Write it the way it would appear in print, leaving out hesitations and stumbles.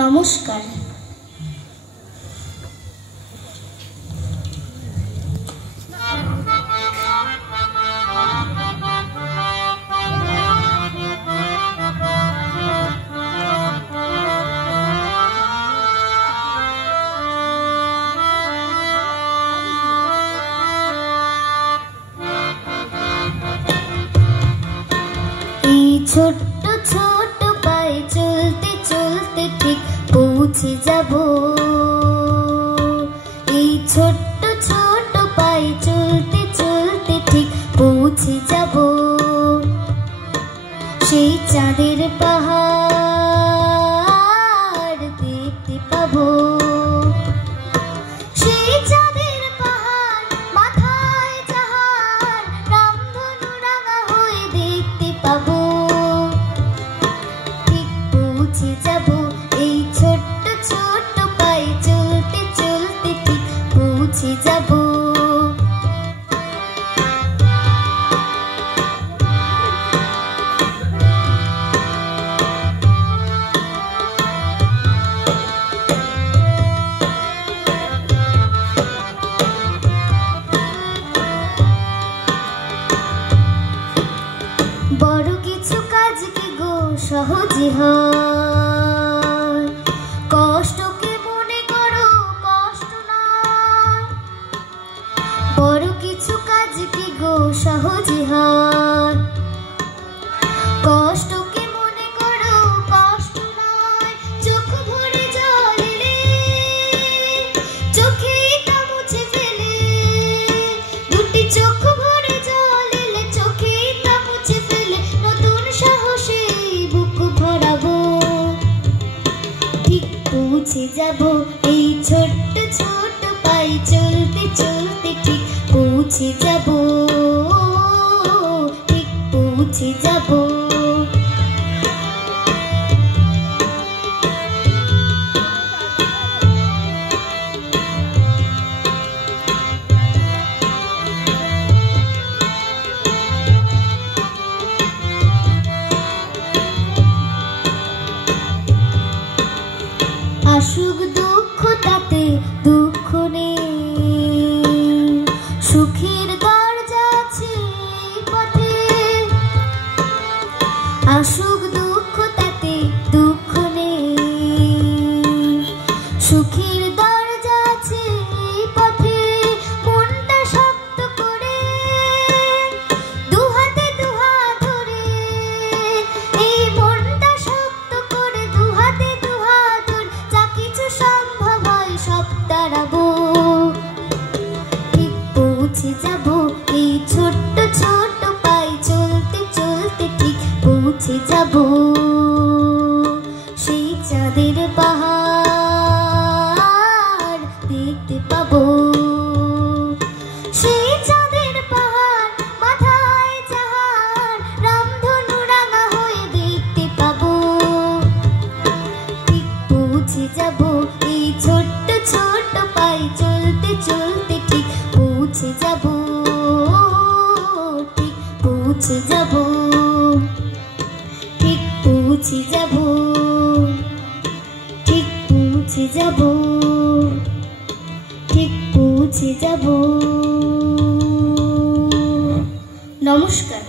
নমস্কার। ছোট্ট ছোট পায়ে চলতে চলতে ঠিক পৌঁছে যাব। এই ছোট্ট ছোট পায়ে চলতে চলতে ঠিক পৌঁছে যাব। সেই চাঁদের পাহাড় দেখতে পাবো। সেই চাঁদের পাহাড় মাথায় যাহার রামধনু রাঙা হয়ে দেখতে পাবো। এই ছোট্ট ছোট পায়ে চলতে চলতে ঠিক পৌঁছে যাব। বড় কিছু কাজ কি গো সহজে হয়, কষ্টকে মনে করো কষ্ট নয়। বড় কিছু কাজ কি গো সহজে হয়, কষ্টকে মনে করো কষ্ট নয়। চোখ ভরে জল এলে চোখেই তা মুছে ফেলে, দুটি চোখ ভরে জল এলে চোখেই তা মুছে ফেলে। নতুন সাহসে বুক ভরাবো, ঠিক পৌঁছে যাব। এই ছোট্ট ছোট পায়ে চলতে চলতে ঠিক পৌঁছে যাব, ঠিক পৌঁছে যাব। আসুক দুঃখ তাতে দুঃখ নেই, সুখের দরজা আছে পথে। আসুক দুঃখ তাতে দুঃখ নেই, সুখের দরজা আছে পথে। মনটা শক্ত করে দুহাতে দুহাত ধরে, এই মনটা শক্ত করে দুহাতে দুহাত ধরে যা কিছু সম্ভব হয় সব তাড়াবো, ঠিক পৌঁছে যাব। এই ছোট্ট ছোট পায়ে চলতে চলতে ঠিক পৌঁছে যাব। সেই চাঁদের পাহাড় দেখতে পাবো। সেই চাঁদের পাহাড় মাথায় যাহার রামধনু রাঙা হয়ে দেখতে পাবো, ঠিক পৌঁছে যাব। এই ছোট্ট ছোট পায়ে চলতে চলতে ঠিক পৌঁছে যাব, ঠিক পৌঁছে যাব, ঠিক পৌঁছে যাব, ঠিক পৌঁছে যাব, ঠিক পৌঁছে যাব। নমস্কার।